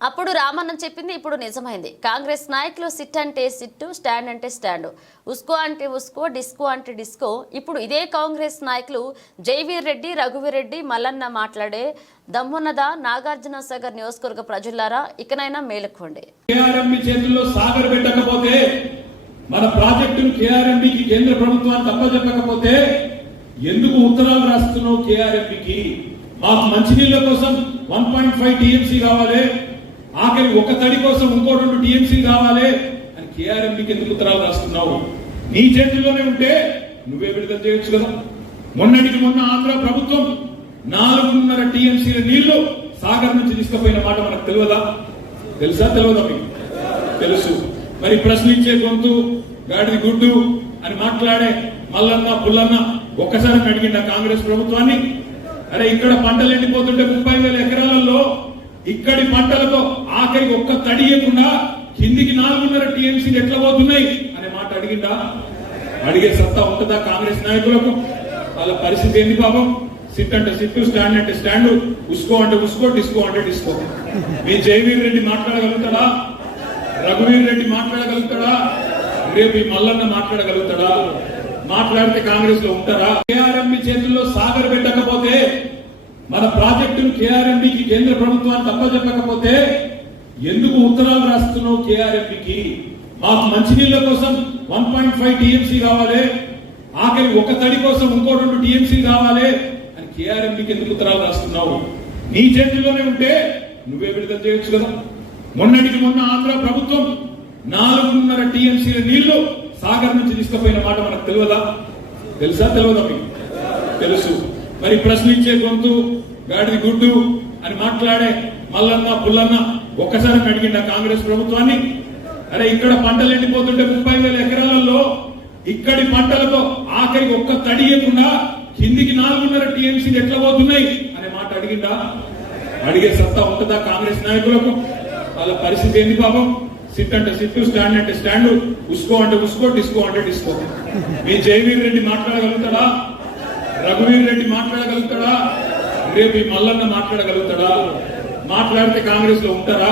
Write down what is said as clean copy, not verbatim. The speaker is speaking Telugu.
అప్పుడు రామన్నం చెప్పింది ఇప్పుడు నిజమైంది. కాంగ్రెస్ నాయకులు సిట్ అంటే సిట్టు, స్టాండ్ అంటే స్టాండ్, ఉస్కో అంటే ఉస్కో, డిస్కో అంటే డిస్కో. ఇప్పుడు ఇదే కాంగ్రెస్ నాయకులు జైవీర్ రెడ్డి, రఘువీర్ రెడ్డి, మల్లన్న మాట్లాడే దమ్మున్నదా? నాగార్జున సాగర్ నియోజకవర్గ ప్రజలారా ఇకనైనా మేలుకోండి. కేఆర్ఎంబీ చేతుల్లో సాగర్ పెట్టకపోతే, మన ప్రాజెక్టును కేఆర్ఎంబీకి కేంద్ర ప్రభుత్వాన్ని తప్పజెప్పకపోతే ఎందుకు ఉత్తరాలు రాస్తున్నావు కేఆర్ఎంబీకి? మాకు మంచినీళ్ల కోసం 1.5 టీఎంసీ కావాలి, ఆఖరి ఒక తడి కోసం ఇంకో 2 టీఎంసీ కావాలి అని కేఆర్ఎంబీకి ఎందుకు ఉత్తరాలు రాస్తున్నావు? నీ చేతుల్లోనే ఉంటే నువ్వే విడుదల చేయొచ్చు కదా. మొన్నటికి మొన్న ఆంధ్ర ప్రభుత్వం 4.5 టీఎంసీల నీళ్లు సాగర్ నుంచి తీసుకుపోయిన మాట మనకు తెలియదా? తెలుసా తెలియదా? మీకు తెలుసు. మరి ప్రశ్నించే గొంతు, గాడిది గుడ్డు అని మాట్లాడే మల్లన్న పుల్లన్న ఒక్కసారి అడిగిండ కాంగ్రెస్ ప్రభుత్వాన్ని? అరే ఇక్కడ పంటలు ఎండిపోతుంటే 30,000 ఎకరాలలో ఇక్కడి పంటలతో ఆఖరికి ఒక్క తడియకుండా కిందికి 4.5 టీఎంసీలు ఎట్లా పోతున్నాయి అనే మాట అడిగిందా? అడిగే సత్తా ఉంటుందా కాంగ్రెస్ నాయకులకు? వాళ్ళ పరిస్థితి ఏంది పాపం? సిట్ అంటే సిట్టు, స్టాండ్ అంటే స్టాండ్, ఉస్కో అంటే ఉస్కో, డిస్కో అంటే డిస్కో. మీ జైవీర్ రెడ్డి మాట్లాడగలుగుతాడా? రఘువీర్ రెడ్డి మాట్లాడగలుగుతాడా? రేపు ఈ మల్లన్న మాట్లాడగలుగుతాడా? మాట్లాడితే కాంగ్రెస్ లో ఉంటారా? కేఆర్ఎంబీ చేతుల్లో సాగర్ పెట్టకపోతే, మన ప్రాజెక్టును కేఆర్ఎంబీకి కేంద్ర ప్రభుత్వాన్ని తప్పజెప్పకపోతే ఎందుకు ఉత్తరాలు రాస్తున్నావు కేఆర్ఎంబీకి? మాకు మంచినీళ్ల కోసం 1.5 టీఎంసీ కావాలి, ఆఖరి ఒక తడి కోసం ఇంకో 2 టీఎంసీ కావాలి అని కేఆర్ఎంబీకి ఎందుకు ఉత్తరాలు రాస్తున్నావు? నీ చేతుల్లోనే ఉంటే నువ్వే విడుదల చేయొచ్చు కదా. మొన్నటికి మొన్న ఆంధ్ర ప్రభుత్వం 4.5 టీఎంసీల నీళ్లు సాగర్ నుంచి తీసుకుపోయిన మాట మనకు తెలియదా? తెలుసా తెలియదా? మీకు తెలుసు. మరి ప్రశ్నించే గొంతు, గాడిది గుడ్డు అని మాట్లాడే మల్లన్న పుల్లన్న ఒక్కసారి అడిగిండ కాంగ్రెస్ ప్రభుత్వాన్ని? అరే ఇక్కడ పంటలు ఎండిపోతుంటే 30,000 ఎకరాలలో ఇక్కడి పంటలతో ఆఖరికి ఒక్క తడియకుండా కిందికి 4.5 టీఎంసీలు ఎట్లా పోతున్నాయి అనే మాట అడిగిందా? అడిగే సత్తా ఉంటుందా కాంగ్రెస్ నాయకులకు? వాళ్ళ పరిస్థితి ఏంది పాపం? సిట్ అంటే సిట్టు, స్టాండ్ అంటే స్టాండ్, ఉస్కో అంటే ఉస్కో, డిస్కో అంటే డిస్కో. మీ జైవీర్ రెడ్డి మాట్లాడగలుగుతాడా? రఘువీర్ రెడ్డి మాట్లాడగలుగుతాడా? రేపు ఈ మల్లన్న మాట్లాడగలుగుతాడా? మాట్లాడితే కాంగ్రెస్ లో ఉంటారా?